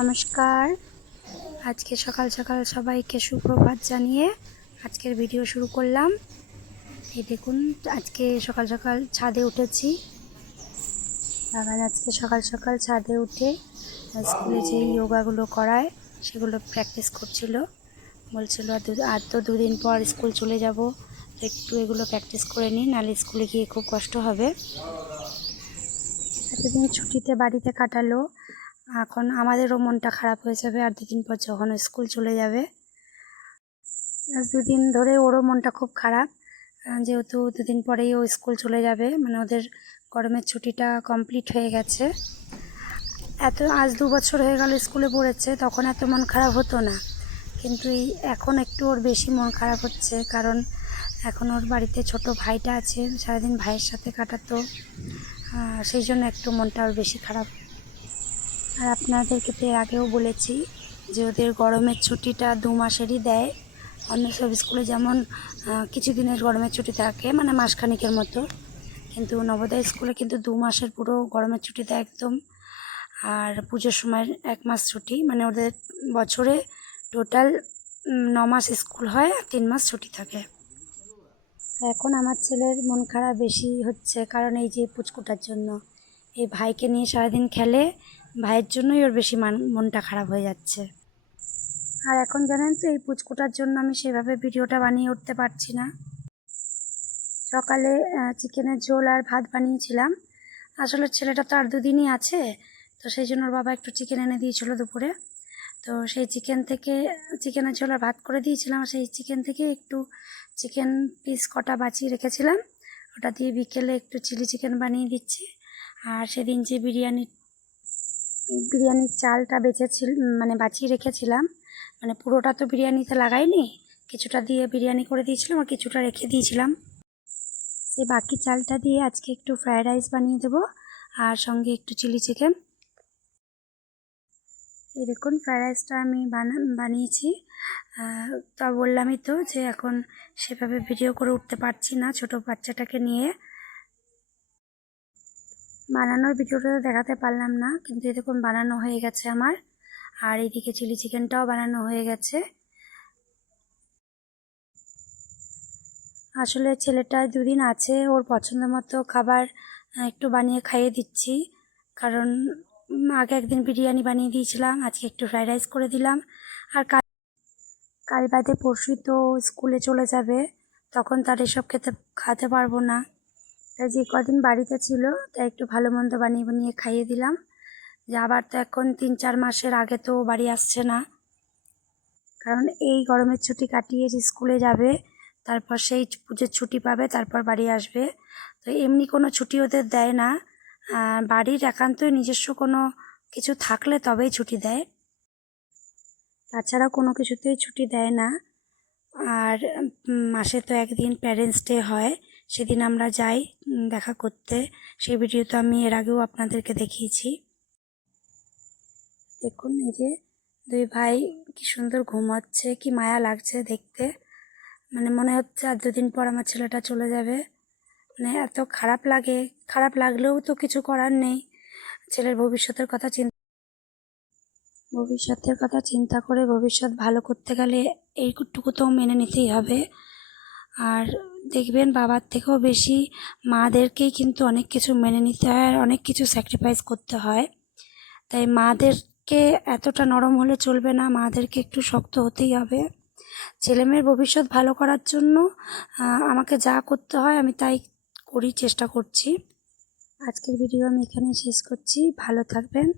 নমস্কার। আজকে সকাল সকাল সবাইকে সুপ্রভাত জানিয়ে আজকের ভিডিও শুরু করলাম। এই দেখুন, আজকে সকাল সকাল ছাদে উঠেছি। বাগান আজকে সকাল সকাল ছাদে উঠে স্কুলে যে যোগাগুলো করায় সেগুলো প্র্যাকটিস করছিল। বলছিল আর তো দুদিন পর স্কুল চলে যাব, একটু এগুলো প্র্যাকটিস করে নিই, নাহলে স্কুলে গিয়ে খুব কষ্ট হবে। এতদিন ছুটিতে বাড়িতে কাটালো, এখন আমাদেরও মনটা খারাপ হয়ে যাবে আর দুদিন পর যখন স্কুল চলে যাবে। আজ দুদিন ধরে ওরও মনটা খুব খারাপ, যেহেতু দুদিন পরেই ও স্কুল চলে যাবে, মানে ওদের গরমের ছুটিটা কমপ্লিট হয়ে গেছে। আজ 2 বছর হয়ে গেল স্কুলে পড়েছে, তখন এত মন খারাপ হতো না, কিন্তু এখন একটু ওর বেশি মন খারাপ হচ্ছে, কারণ এখন ওর বাড়িতে ছোট ভাইটা আছে, সারাদিন ভাইয়ের সাথে কাটাতো, সেই জন্য একটু মনটা ওর বেশি খারাপ। আর আপনাদেরকে তো এর আগেও বলেছি যে ওদের গরমের ছুটিটা 2 মাসেরই দেয়। অন্য সব স্কুলে যেমন কিছু দিনের গরমের ছুটি থাকে, মানে মাসখানেকের মতো, কিন্তু নবোদয় স্কুলে কিন্তু 2 মাসের পুরো গরমের ছুটি দেয় একদম। আর পুজোর সময় 1 মাস ছুটি, মানে ওদের বছরে টোটাল 9 মাস স্কুল হয় আর 3 মাস ছুটি থাকে। এখন আমার ছেলের মন খারাপ বেশি হচ্ছে, কারণ এই যে পুচকুটার জন্য, এই ভাইকে নিয়ে সারাদিন খেলে, ভাইয়ের জন্যই ওর বেশি মনটা খারাপ হয়ে যাচ্ছে। আর এখন জানেন তো, এই পুচকুটার জন্য আমি সেভাবে ভিডিওটা বানিয়ে উঠতে পারছি না। সকালে চিকেনের ঝোল আর ভাত বানিয়েছিলাম। আসলে ছেলেটা তো আর 2 দিনই আছে, তো সেই জন্য ওর বাবা একটু চিকেন এনে দিয়েছিল দুপুরে, তো সেই চিকেনের ঝোল আর ভাত করে দিয়েছিলাম। সেই চিকেন থেকে একটু চিকেন পিস কটা বাঁচিয়ে রেখেছিলাম, ওটা দিয়ে বিকেলে একটু চিলি চিকেন বানিয়ে দিচ্ছি। আর সেদিন যে বিরিয়ানির চালটা মানে বাঁচিয়ে রেখেছিলাম, মানে পুরোটা তো বিরিয়ানিতে লাগাইনি, কিছুটা দিয়ে বিরিয়ানি করে দিয়েছিলাম আর কিছুটা রেখে দিয়েছিলাম। সেই বাকি চালটা দিয়ে আজকে একটু ফ্রায়েড রাইস বানিয়ে দেবো, আর সঙ্গে একটু চিলি চিকেন। এই দেখুন, ফ্রায়েড রাইসটা আমি বানিয়েছি। তা বললামই তো যে এখন সেভাবে ভিডিও করে উঠতে পারছি না ছোট বাচ্চাটাকে নিয়ে, বানানোর ভিডিওটা দেখাতে পারলাম না, কিন্তু এই দেখুন বানানো হয়ে গেছে আমার। আর এইদিকে চিলি চিকেনটাও বানানো হয়ে গেছে। আসলে ছেলেটা 2 দিন আছে, ওর পছন্দ মতো খাবার একটু বানিয়ে খাইয়ে দিচ্ছি, কারণ আগে একদিন বিরিয়ানি বানিয়ে দিয়েছিলাম, আজকে একটু ফ্রায়েড রাইস করে দিলাম। আর কাল বাদে পরশুই তো স্কুলে চলে যাবে, তখন তার এসব খাওয়াতে পারবো না। তাই যে কদিন বাড়িতে ছিল, তাই একটু ভালো মন্দ বানিয়ে বানিয়ে খাইয়ে দিলাম, যে আবার তো এখন 3-4 মাসের আগে তো বাড়ি আসছে না, কারণ এই গরমের ছুটি কাটিয়ে যে স্কুলে যাবে, তারপর সেই পুজোর ছুটি পাবে, তারপর বাড়ি আসবে। তো এমনি কোনো ছুটি ওদের দেয় না, বাড়ির একান্তই নিজস্ব কোনো কিছু থাকলে তবেই ছুটি দেয়, তাছাড়া কোনো কিছুতেই ছুটি দেয় না। আর মাসে তো একদিন প্যারেন্টস ডে হয়, সেদিন আমরা যাই দেখা করতে, সেই ভিডিও তো আমি এর আগেও আপনাদেরকে দেখিয়েছি। দেখুন, এই যে 2 ভাই কি সুন্দর ঘুমাচ্ছে, কি মায়া লাগছে দেখতে, মানে মনে হচ্ছে আর 2 দিন পর আমার ছেলেটা চলে যাবে। মানে এত খারাপ লাগে, খারাপ লাগলেও তো কিছু করার নেই, ছেলের ভবিষ্যতের কথা চিন্তা করে ভবিষ্যৎ ভালো করতে গেলে এইটুকু তো মেনে নিতেই হবে। আর দেখবেন, বাবার থেকেও বেশি মাদেরকেই কিন্তু অনেক কিছু মেনে নিতে হয় আর অনেক কিছু স্যাক্রিফাইস করতে হয়। তাই মাদেরকে এতটা নরম হলে চলবে না, মাদেরকে একটু শক্ত হতেই হবে। ছেলেমেয়ের ভবিষ্যৎ ভালো করার জন্য আমাকে যা করতে হয় আমি তাই চেষ্টা করছি। আজকের ভিডিও আমি এখানেই শেষ করছি। ভালো থাকবেন।